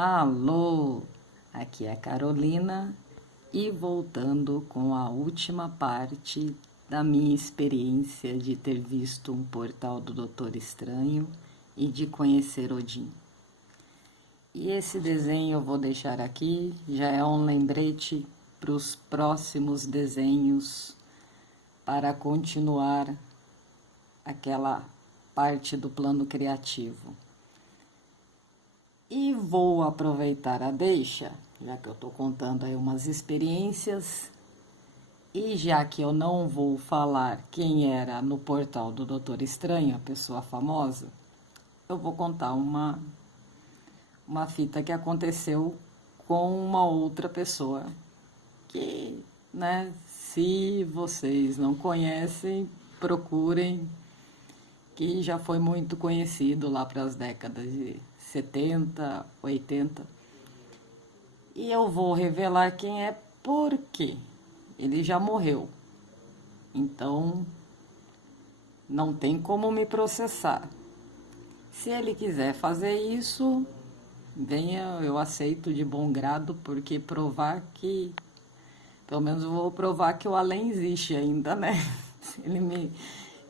Alô, aqui é a Carolina e voltando com a última parte da minha experiência de ter visto um portal do Doutor Estranho e de conhecer Odin. E esse desenho eu vou deixar aqui, já é um lembrete para os próximos desenhos para continuar aquela parte do plano criativo. E vou aproveitar a deixa, já que eu estou contando aí umas experiências, e já que eu não vou falar quem era no portal do Doutor Estranho, a pessoa famosa, eu vou contar uma fita que aconteceu com uma outra pessoa, que, né, se vocês não conhecem, procurem, que já foi muito conhecido lá para as décadas de 70, 80. E eu vou revelar quem é porque ele já morreu. Então, não tem como me processar. Se ele quiser fazer isso, venha, eu aceito de bom grado, porque provar que, pelo menos eu vou provar que o além existe ainda, né? Se ele me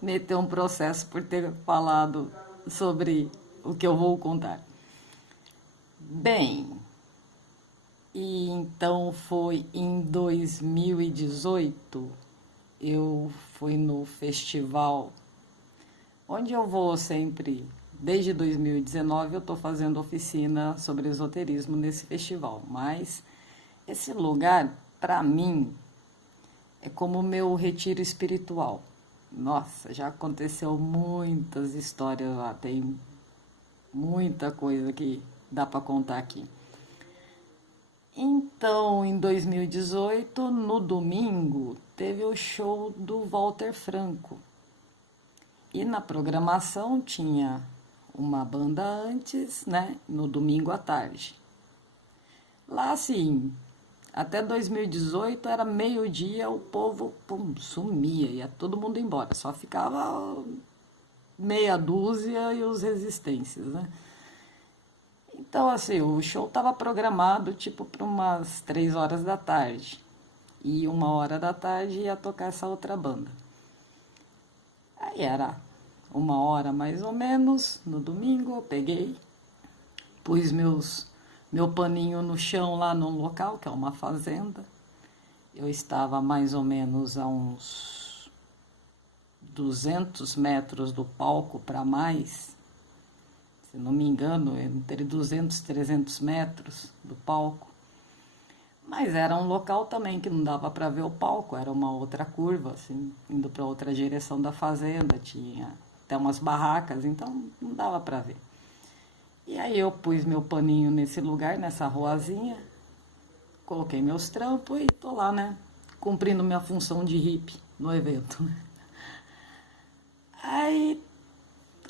meter um processo por ter falado sobre o que eu vou contar. Bem, e então foi em 2018, eu fui no festival, onde eu vou sempre, desde 2019 eu estou fazendo oficina sobre esoterismo nesse festival, mas esse lugar, para mim, é como o meu retiro espiritual. Nossa, já aconteceu muitas histórias lá, tem muita coisa que dá para contar aqui. Então, em 2018, no domingo, teve o show do Walter Franco. E na programação tinha uma banda antes, né, no domingo à tarde. Lá, assim, até 2018 era meio-dia, o povo sumia, ia todo mundo embora. Só ficava meia dúzia e os resistências, né? Então, assim, o show estava programado tipo para umas 3 horas da tarde. E 1 hora da tarde ia tocar essa outra banda. Aí era 1 hora mais ou menos, no domingo eu peguei, pus meu paninho no chão lá num local, que é uma fazenda. Eu estava mais ou menos a uns 200 metros do palco para mais, se não me engano, entre 200 e 300 metros do palco. Mas era um local também que não dava para ver o palco, era uma outra curva, assim, indo para outra direção da fazenda, tinha até umas barracas, então não dava para ver. E aí eu pus meu paninho nesse lugar, nessa ruazinha, coloquei meus trampos e tô lá, né, cumprindo minha função de hippie no evento. Aí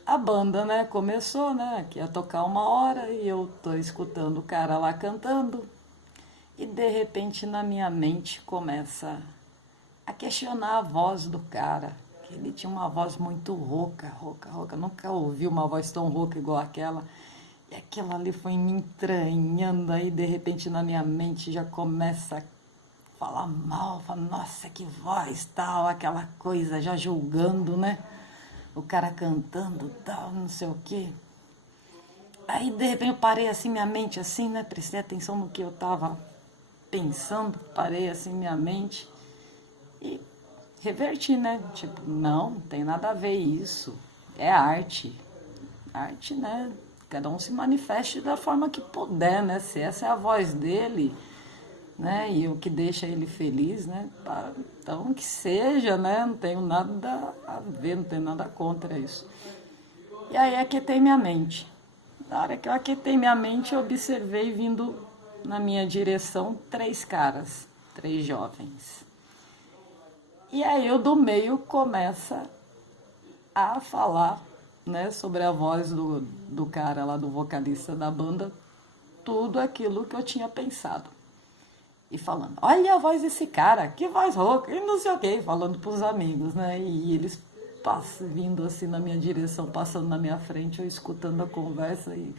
a banda, né, começou, né, que ia tocar 1 hora e eu tô escutando o cara lá cantando e de repente na minha mente começa a questionar a voz do cara, que ele tinha uma voz muito rouca, rouca, nunca ouvi uma voz tão rouca igual aquela, e aquilo ali foi me entranhando, aí de repente na minha mente já começa a falar mal, fala, nossa, que voz, tal, aquela coisa, já julgando, né? O cara cantando, tal, não sei o quê. Aí, de repente, eu parei assim, minha mente assim, né? Prestei atenção no que eu tava pensando, parei assim, minha mente e reverti, né? Tipo, não tem nada a ver isso. É arte. Arte, né? Cada um se manifeste da forma que puder, né? Se essa é a voz dele, né? E o que deixa ele feliz, né? Então que seja, né? Não tenho nada a ver, não tenho nada contra isso. E aí aquietei minha mente. Na hora que eu aquietei minha mente, eu observei vindo na minha direção 3 caras, 3 jovens. E aí o do meio começa a falar, né, sobre a voz do cara lá, do vocalista da banda, tudo aquilo que eu tinha pensado. E falando, olha a voz desse cara, que voz rouca, e não sei o que, falando pros amigos, né? E eles vindo assim na minha direção, passando na minha frente, eu escutando a conversa e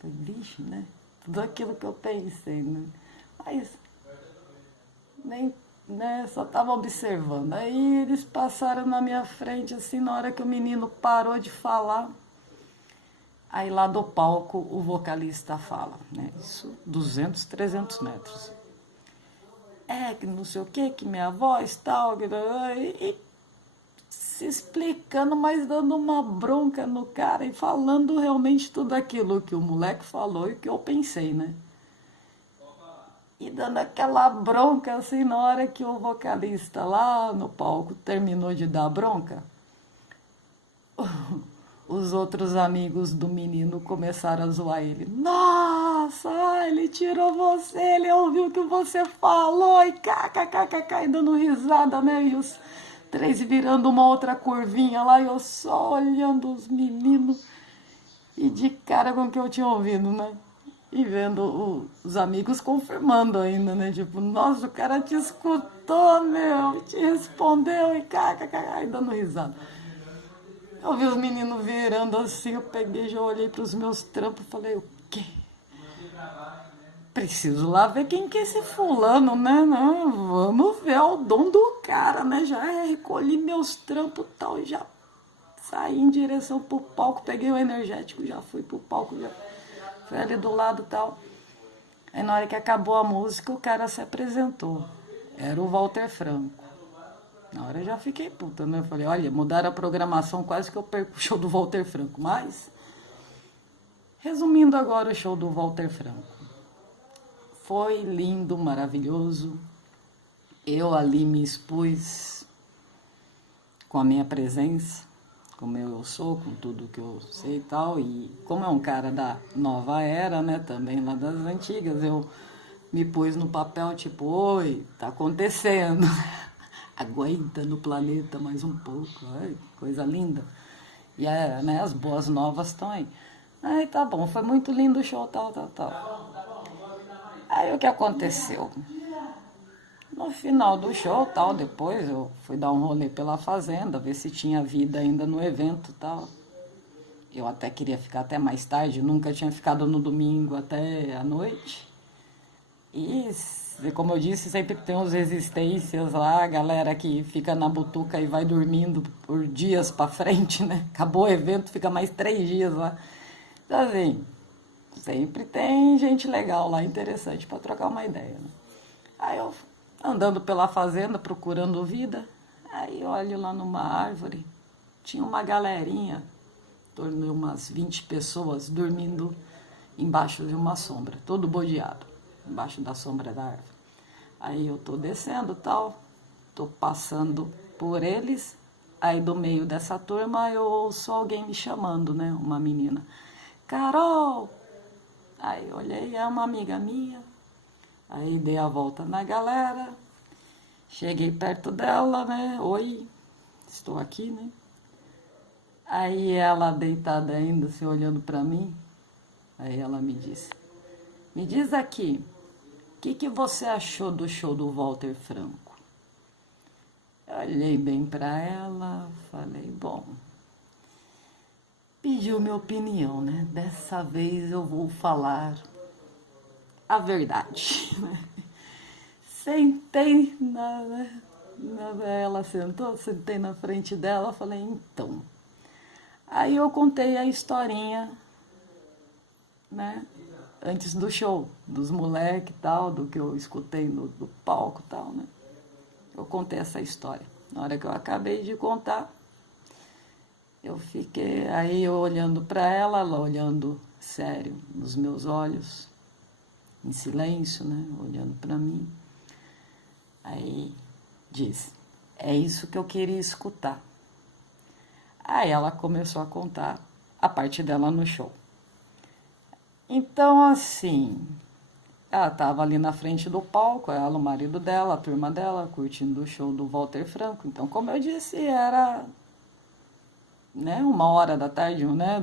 falei, vixe, né? tudo aquilo que eu pensei, né? Mas nem, né, só tava observando. Aí eles passaram na minha frente, assim, na hora que o menino parou de falar. Aí lá do palco o vocalista fala, né? Isso, 200, 300 metros. É, que não sei o que minha voz tal, e se explicando, mas dando uma bronca no cara e falando realmente tudo aquilo que o moleque falou e que eu pensei, né? E dando aquela bronca, assim, na hora que o vocalista lá no palco terminou de dar bronca, os outros amigos do menino começaram a zoar ele. Nossa, ele tirou você, ele ouviu o que você falou, e kkkk, e dando risada, né? E os três virando uma outra curvinha lá, e eu só olhando os meninos, e de cara com o que eu tinha ouvido, né? E vendo os amigos confirmando ainda, né? Tipo, nossa, o cara te escutou, meu, te respondeu, e kkkk, e dando risada. Eu vi os meninos virando assim, eu peguei, já olhei para os meus trampos e falei, o quê? Preciso lá ver quem que é esse fulano, né? Não, vamos ver o dom do cara, né? Já recolhi meus trampos e tal, e já saí em direção pro palco, peguei o energético, já fui pro palco, já fui ali do lado e tal. Aí na hora que acabou a música, o cara se apresentou. Era o Walter Franco. Na hora eu já fiquei puta, né? Eu falei, olha, mudaram a programação, quase que eu perco o show do Walter Franco. Mas, resumindo agora o show do Walter Franco. Foi lindo, maravilhoso. Eu ali me expus com a minha presença, como eu sou, com tudo que eu sei e tal. E como é um cara da nova era, né? Também lá das antigas, eu me pus no papel tipo, oi, tá acontecendo. Aguenta no planeta mais um pouco, ai, coisa linda. E né, as boas novas estão aí. Aí tá bom, foi muito lindo o show, tal. Aí o que aconteceu? No final do show, tal, depois eu fui dar um rolê pela fazenda, ver se tinha vida ainda no evento, tal. Eu até queria ficar até mais tarde, nunca tinha ficado no domingo até a noite. E, como eu disse, sempre tem uns resistências lá, a galera que fica na butuca e vai dormindo por dias pra frente, né? Acabou o evento, fica mais 3 dias lá. Então, assim, sempre tem gente legal lá, interessante pra trocar uma ideia, né? Aí eu, andando pela fazenda, procurando vida, aí eu olho lá numa árvore, tinha uma galerinha, em torno de umas 20 pessoas, dormindo embaixo de uma sombra, todo bodeado, embaixo da sombra da árvore. Aí eu tô descendo tal, tô passando por eles, aí do meio dessa turma eu ouço alguém me chamando, né, uma menina. Carol! Aí eu olhei, é uma amiga minha, aí dei a volta na galera, cheguei perto dela, né, oi, estou aqui, né. Aí ela deitada ainda, assim, olhando pra mim, aí ela me disse, me diz aqui, o que você achou do show do Walter Franco? Eu olhei bem para ela, falei, bom, pediu minha opinião, né? Dessa vez eu vou falar a verdade. Sentei ela sentou, sentei na frente dela, falei, então. Aí eu contei a historinha, né? Antes do show, dos moleques e tal, do que eu escutei do palco e tal, né? Eu contei essa história. Na hora que eu acabei de contar, eu fiquei aí eu olhando para ela, ela olhando sério nos meus olhos, em silêncio, né? Olhando para mim. Aí disse, é isso que eu queria escutar. Aí ela começou a contar a parte dela no show. Então, assim, ela estava ali na frente do palco, ela, o marido dela, a turma dela, curtindo o show do Walter Franco. Então, como eu disse, era, né, 1h da tarde, né,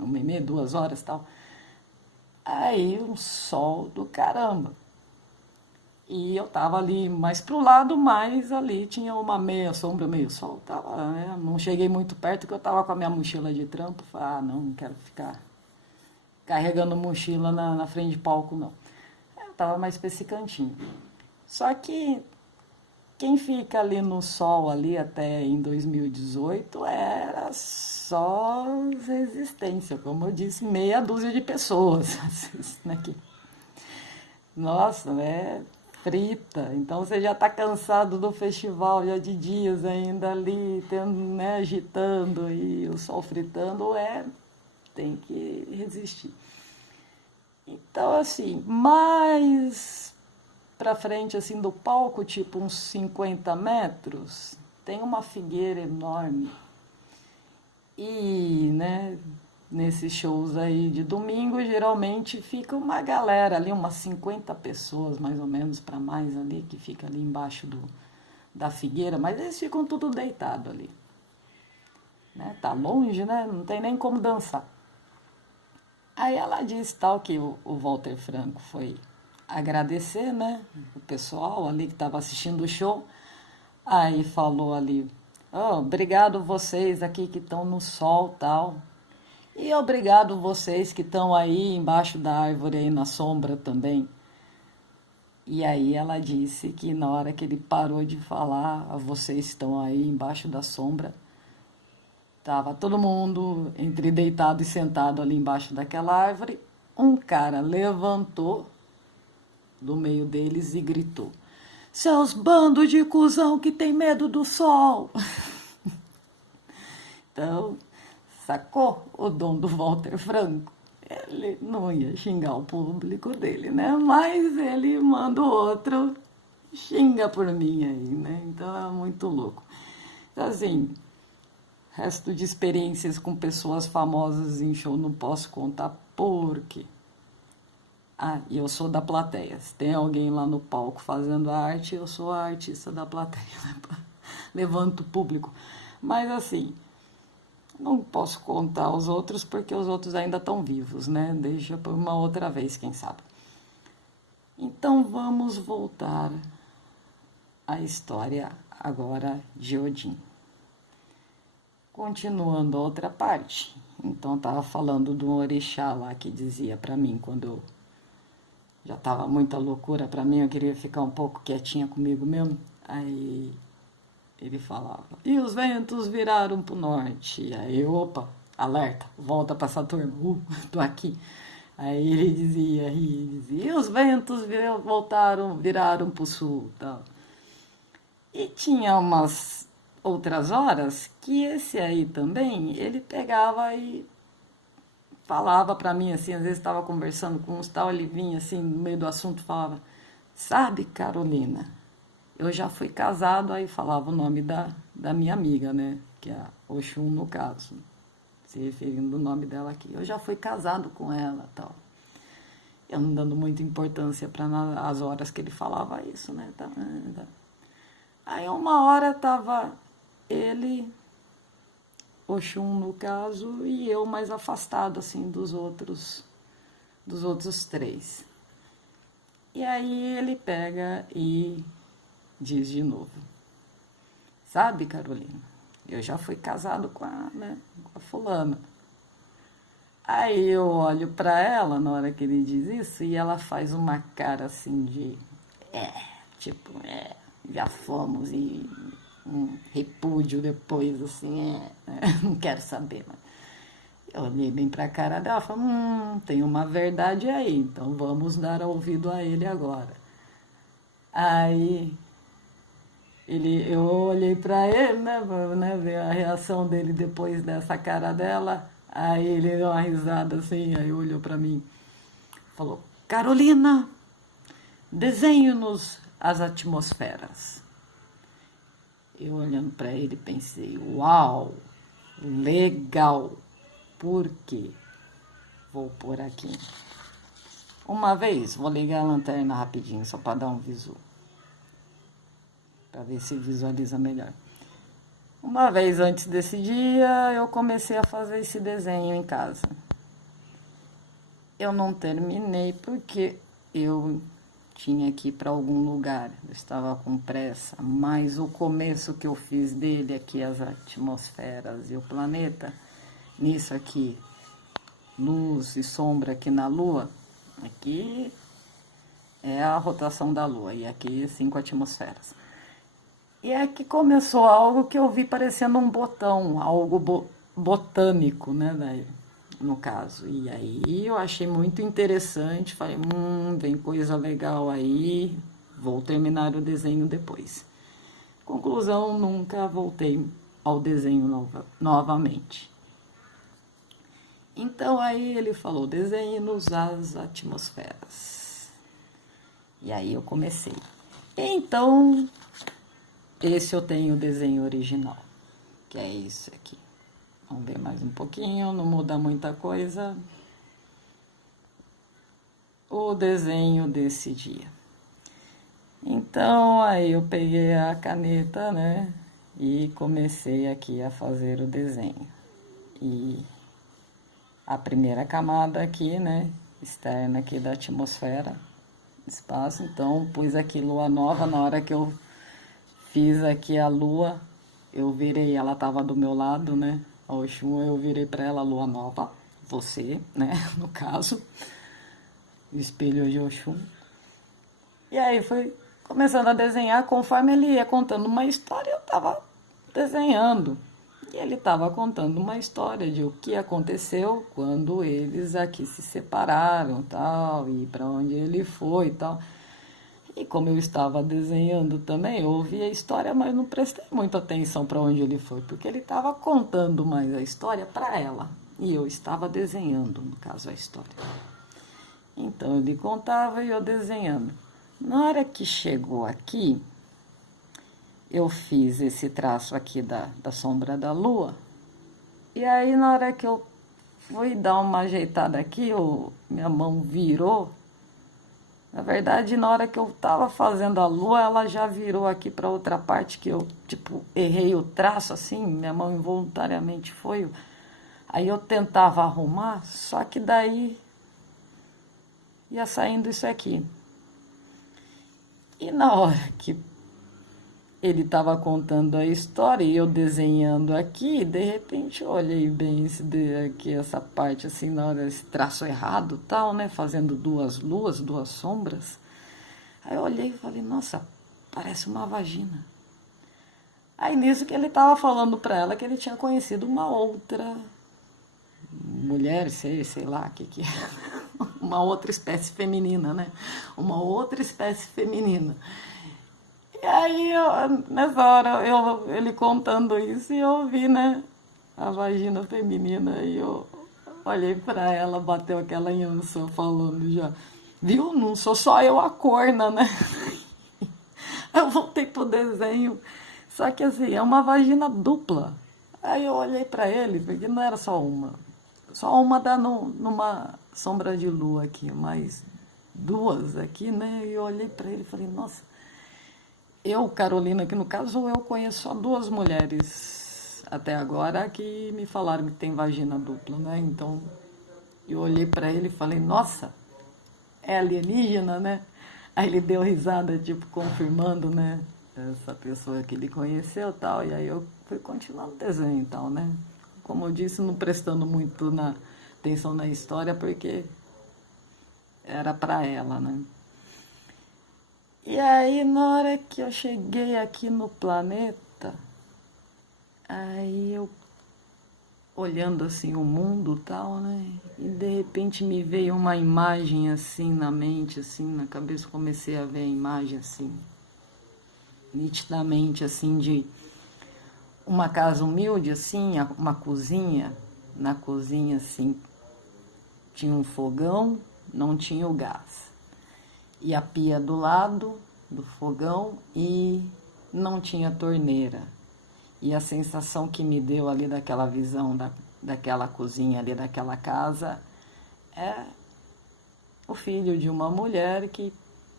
1h30, 2 horas e tal. Aí, um sol do caramba. E eu tava ali mais pro lado, mas ali tinha uma meia sombra, meio sol. Tava, né, não cheguei muito perto, porque eu tava com a minha mochila de trampo. Falei, não quero ficar carregando mochila na frente de palco, não. Eu tava mais pra esse cantinho. Só que quem fica ali no sol ali até em 2018 era só resistência, como eu disse, meia dúzia de pessoas assistindo aqui. Nossa, né? Frita. Então você já está cansado do festival já de dias ainda ali, tendo, né, agitando e o sol fritando, tem que resistir. Então, assim, mais pra frente assim do palco, tipo uns 50 metros, tem uma figueira enorme. E, né, nesses shows aí de domingo, geralmente fica uma galera ali, umas 50 pessoas mais ou menos para mais ali, que fica ali embaixo da figueira, mas eles ficam tudo deitado ali. Né? Tá longe, né? Não tem nem como dançar. Aí ela disse tal que o Walter Franco foi agradecer, né? O pessoal ali que estava assistindo o show. Aí falou ali, oh, obrigado vocês aqui que estão no sol tal. E obrigado vocês que estão aí embaixo da árvore aí na sombra também. E aí ela disse que na hora que ele parou de falar, vocês estão aí embaixo da sombra, tava todo mundo entre deitado e sentado ali embaixo daquela árvore. Um cara levantou do meio deles e gritou, seus bandos de cuzão que tem medo do sol. Então, sacou o dom do Walter Franco? Ele não ia xingar o público dele, né? Mas ele manda o outro, xinga por mim aí, né? Então é muito louco. Então, assim, resto de experiências com pessoas famosas em show não posso contar porque... Ah, e eu sou da plateia. Se tem alguém lá no palco fazendo a arte, eu sou a artista da plateia. Levanto o público. Mas assim, não posso contar os outros porque os outros ainda estão vivos, né? Deixa para uma outra vez, quem sabe. Então vamos voltar à história agora de Odin. Continuando a outra parte. Então eu estava falando do orixá lá que dizia para mim quando eu já estava muita loucura para mim, eu queria ficar um pouco quietinha comigo mesmo. Aí ele falava, e os ventos viraram pro norte. Aí, opa, alerta, volta para essa turma, tô aqui. Aí ele dizia, e os ventos viraram pro sul. Tal. E tinha umas outras horas que esse aí também, ele pegava e falava para mim, assim, às vezes estava conversando com uns tal, ele vinha assim, no meio do assunto, falava, sabe, Carolina, eu já fui casado, aí falava o nome da minha amiga, né, que é a Oxum no caso, se referindo ao nome dela aqui, eu já fui casado com ela, tal. Eu não dando muita importância para as horas que ele falava isso, né, tá. Aí uma hora tava ele... Oxum, no caso, e eu mais afastado, assim, dos outros três. E aí ele pega e diz de novo, sabe, Carolina, eu já fui casado com a fulana. Aí eu olho para ela na hora que ele diz isso e ela faz uma cara assim de, já fomos e... um repúdio depois, assim, não quero saber. Mas eu olhei bem para a cara dela e falei, tem uma verdade aí, então vamos dar ouvido a ele agora. Aí eu olhei para ele, né, ver a reação dele depois dessa cara dela, aí ele deu uma risada assim, aí olhou para mim, falou, Carolina, desenhe-nos as atmosferas. Eu olhando para ele pensei, uau, legal, por quê? Vou pôr aqui. Uma vez, vou ligar a lanterna rapidinho, só para dar um visu. Para ver se visualiza melhor. Uma vez antes desse dia, eu comecei a fazer esse desenho em casa. Eu não terminei porque eu... tinha que ir para algum lugar, eu estava com pressa, mas o começo que eu fiz dele aqui, as atmosferas e o planeta, nisso aqui, luz e sombra aqui na Lua. Aqui é a rotação da Lua e aqui 5 atmosferas. E aqui começou algo que eu vi parecendo um botão, algo botânico, né, daí, no caso. E aí eu achei muito interessante, falei, vem coisa legal aí, vou terminar o desenho depois. Conclusão, nunca voltei ao desenho novamente. Então aí ele falou, desenhe-nos as atmosferas. E aí eu comecei. Então, esse eu tenho o desenho original, que é esse aqui. Vamos ver mais um pouquinho, não muda muita coisa. O desenho desse dia. Então, aí eu peguei a caneta, né, e comecei aqui a fazer o desenho. E a primeira camada aqui, né, externa aqui da atmosfera, espaço. Então, pus aqui lua nova. Na hora que eu fiz aqui a lua, eu virei, ela tava do meu lado, né, a Oxum, eu virei para ela, lua nova, você, né, no caso, o espelho de Oxum. E aí foi começando a desenhar, conforme ele ia contando uma história, eu tava desenhando. E ele estava contando uma história de o que aconteceu quando eles aqui se separaram, tal, e para onde ele foi, tal. E como eu estava desenhando também, eu ouvi a história, mas não prestei muita atenção para onde ele foi, porque ele estava contando mais a história para ela, e eu estava desenhando, no caso, a história. Então ele contava e eu desenhando. Na hora que chegou aqui, eu fiz esse traço aqui da sombra da lua. E aí, na hora que eu fui dar uma ajeitada aqui, minha mão virou. Na verdade, na hora que eu tava fazendo a lua, ela já virou aqui para outra parte, que eu, tipo, errei o traço assim, minha mão involuntariamente foi. Aí eu tentava arrumar, só que daí ia saindo isso aqui. E na hora que ele estava contando a história e eu desenhando aqui, de repente eu olhei bem aqui, essa parte assim, na hora, esse traço errado tal, né? Fazendo duas luas, duas sombras. Aí eu olhei e falei, nossa, parece uma vagina. Aí nisso que ele estava falando para ela que ele tinha conhecido uma outra mulher, sei lá o que é, uma outra espécie feminina, né? Uma outra espécie feminina. E aí, nessa hora, ele contando isso, e eu vi, né, a vagina feminina, e eu olhei pra ela, bateu aquela ança falando já, viu, não sou só eu a corna, né? Eu voltei pro desenho, só que assim, é uma vagina dupla. Aí eu olhei pra ele, porque não era só uma dá numa sombra de lua aqui, mas duas aqui, né, e eu olhei pra ele e falei, nossa, eu, Carolina, que no caso eu conheço só duas mulheres até agora que me falaram que tem vagina dupla, né? Então eu olhei para ele e falei, nossa, é alienígena, né? Aí ele deu risada, tipo, confirmando, né? Essa pessoa que ele conheceu e tal. E aí eu fui continuando o desenho e tal, né? Como eu disse, não prestando muito atenção na história, porque era para ela, né? E aí, na hora que eu cheguei aqui no planeta, aí eu, olhando assim o mundo e tal, né? E de repente me veio uma imagem assim na mente, assim, na cabeça, comecei a ver a imagem assim, nitidamente, assim, de uma casa humilde, assim, uma cozinha. Na cozinha, assim, tinha um fogão, não tinha o gás. E a pia do lado do fogão e não tinha torneira. E a sensação que me deu ali daquela visão daquela cozinha ali, daquela casa, é o filho de uma mulher que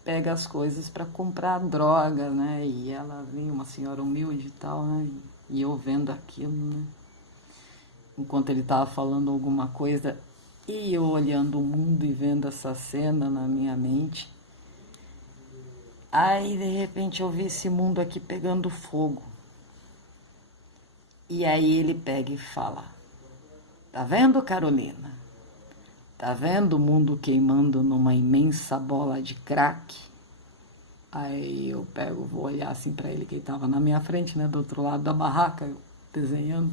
pega as coisas para comprar droga, né? E ela vem, uma senhora humilde e tal, né? E eu vendo aquilo, né? Enquanto ele estava falando alguma coisa, e eu olhando o mundo e vendo essa cena na minha mente. Aí, de repente, eu vi esse mundo aqui pegando fogo. E aí ele pega e fala, tá vendo, Carolina? tá vendo o mundo queimando numa imensa bola de crack? Aí eu pego, vou olhar assim pra ele, que ele tava na minha frente, né, do outro lado da barraca, eu desenhando.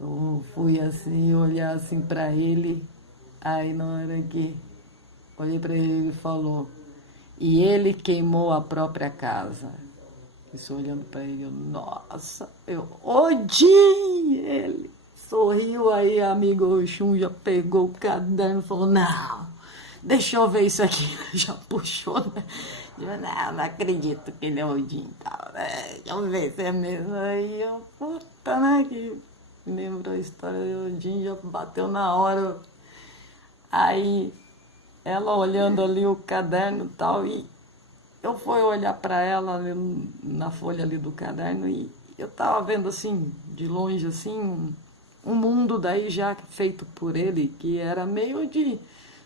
Eu fui assim, olhar assim pra ele, aí na hora que olhei pra ele, ele falou, e ele queimou a própria casa. Isso olhando pra ele, eu, nossa, Odin! Ele sorriu, aí amigo Oxum já pegou o caderno e falou, não, deixa eu ver isso aqui. Já puxou, né? Eu, não acredito que ele é Odin e tal, né? Deixa eu ver se é mesmo. Aí eu, puta, né? Que me lembrou a história de Odin, já bateu na hora. Aí ela olhando ali o caderno e tal, e eu fui olhar para ela ali na folha ali do caderno e eu tava vendo assim, de longe assim, um mundo daí já feito por ele, que era meio de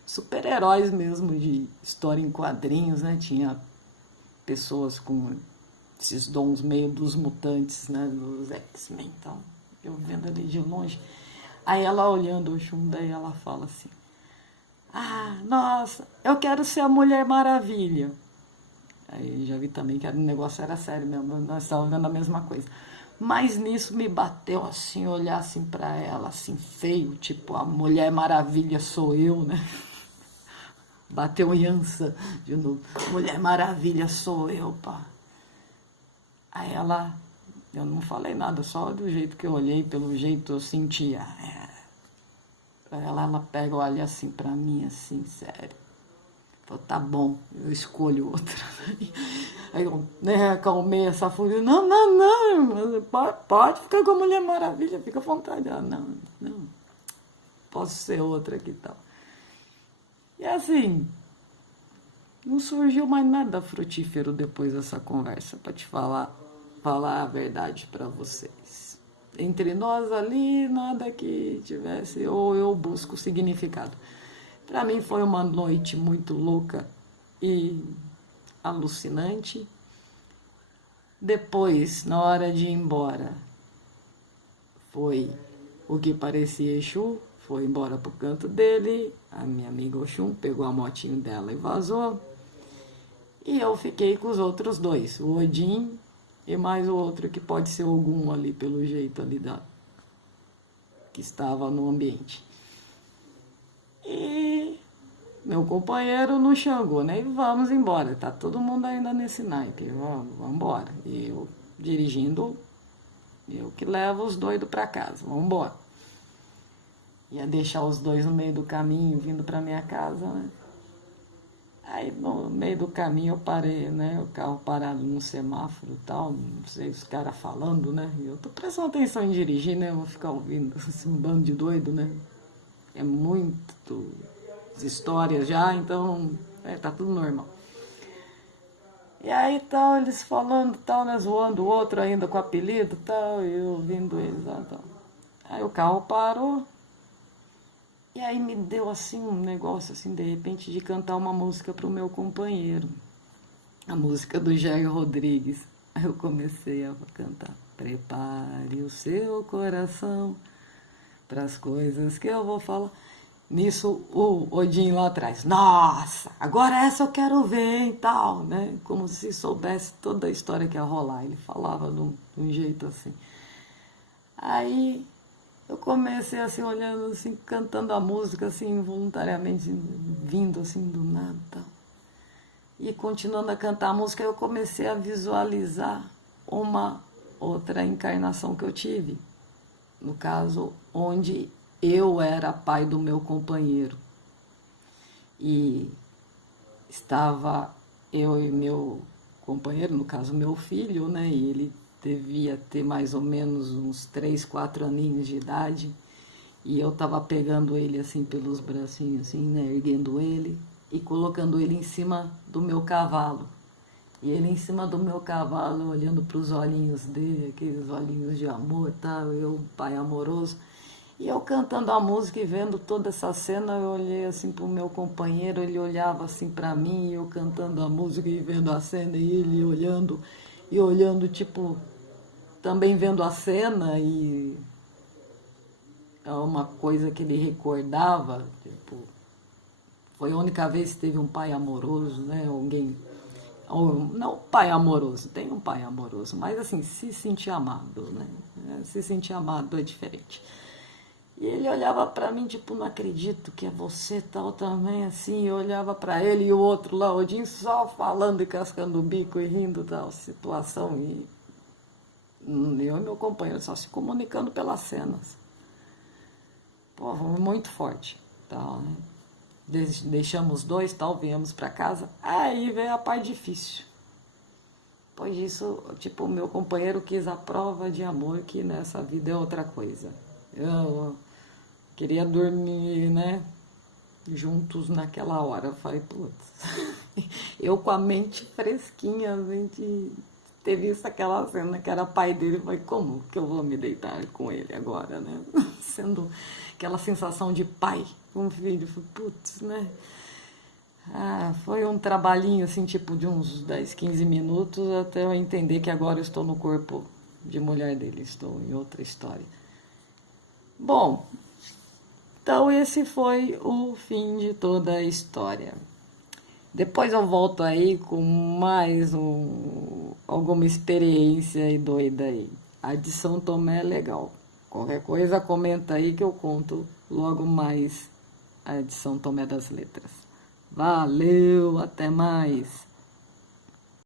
super-heróis mesmo, de história em quadrinhos, né? Tinha pessoas com esses dons meio dos mutantes, né? Dos X-Men, então, eu vendo ali de longe. Aí ela olhando o Shun, daí ela fala assim, ah, nossa, eu quero ser a Mulher Maravilha. Aí já vi também que o negócio era sério mesmo, nós estávamos vendo a mesma coisa. Mas nisso me bateu assim, olhar assim pra ela, assim, feio, tipo, a Mulher Maravilha sou eu, né? Bateu Yansa de novo. Mulher Maravilha sou eu, pá. Aí ela, eu não falei nada, só do jeito que eu olhei, pelo jeito eu sentia. Ela pega, olha assim pra mim, assim, sério. Falei, tá bom, eu escolho outra. Aí eu, né, acalmei essa fúria. Não, não, não, pode ficar com a Mulher Maravilha, fica à vontade. Ah, não, não, posso ser outra aqui e tal. E assim, não surgiu mais nada frutífero depois dessa conversa, para te falar a verdade para vocês. Entre nós ali, nada que tivesse, ou eu busco significado. Para mim foi uma noite muito louca e alucinante. Depois, na hora de ir embora, foi o que parecia Exu, foi embora pro canto dele, a minha amiga Oxum pegou a motinho dela e vazou. E eu fiquei com os outros dois, o Odin e mais o outro que pode ser Ogum ali, pelo jeito ali que estava no ambiente. E meu companheiro no Xangô, né? E vamos embora, tá todo mundo ainda nesse naipe, vamos embora. E eu dirigindo, eu que levo os doidos pra casa, vamos embora. Ia deixar os dois no meio do caminho, vindo pra minha casa, né? Aí no meio do caminho eu parei, né? O carro parado no semáforo e tal, não sei, os caras falando, né? E eu tô prestando atenção em dirigir, né? Eu vou ficar ouvindo esse bando de doido, né? É muito histórias já, então tá tudo normal. E aí tal, eles falando tal, né? Zoando o outro ainda com apelido tal, e eu ouvindo eles lá tal. Aí o carro parou. E aí me deu assim um negócio assim, de repente, de cantar uma música pro meu companheiro. A música do Jair Rodrigues. Aí eu comecei a cantar. Prepare o seu coração para as coisas que eu vou falar. Nisso o Odin lá atrás. Nossa, agora essa eu quero ver e tal, né? Como se soubesse toda a história que ia rolar. Ele falava de um jeito assim. Aí eu comecei assim, olhando assim, cantando a música assim, involuntariamente, vindo assim do nada e tal. E continuando a cantar a música, eu comecei a visualizar uma outra encarnação que eu tive. No caso, onde eu era pai do meu companheiro. E estava eu e meu companheiro, no caso meu filho, né? E ele devia ter mais ou menos uns 3, 4 aninhos de idade. E eu estava pegando ele assim pelos bracinhos, assim, né? Erguendo ele e colocando ele em cima do meu cavalo. E ele em cima do meu cavalo, olhando para os olhinhos dele, aqueles olhinhos de amor, tá? Eu, pai amoroso. E eu cantando a música e vendo toda essa cena, eu olhei assim para o meu companheiro, ele olhava assim para mim, e eu cantando a música e vendo a cena, e ele olhando, tipo, também vendo a cena, e uma coisa que ele recordava, tipo, foi a única vez que teve um pai amoroso, né? Alguém, ou, não pai amoroso, tem um pai amoroso, mas assim, se sentir amado, né? Se sentir amado é diferente. E ele olhava pra mim, tipo, não acredito que é você tal também, assim. Eu olhava pra ele e o outro lá, Odin, só falando e cascando o bico e rindo da situação. E eu e meu companheiro só se comunicando pelas cenas. Pô, muito forte. Tal, né? Deixamos dois, tal, viemos pra casa. Aí veio a parte difícil. Pois disso, tipo, meu companheiro quis a prova de amor que nessa vida é outra coisa. Eu queria dormir, né? Juntos naquela hora. Eu falei, putz, eu com a mente fresquinha, a mente ter visto aquela cena que era pai dele, eu falei, como que eu vou me deitar com ele agora, né? Sendo aquela sensação de pai com o filho, eu falei, putz, né? Ah, foi um trabalhinho assim, tipo de uns 10, 15 minutos até eu entender que agora eu estou no corpo de mulher dele, estou em outra história. Bom, então esse foi o fim de toda a história. Depois eu volto aí com mais alguma experiência aí doida aí. A de São Tomé é legal. Qualquer coisa comenta aí que eu conto logo mais a de São Tomé das Letras. Valeu, até mais!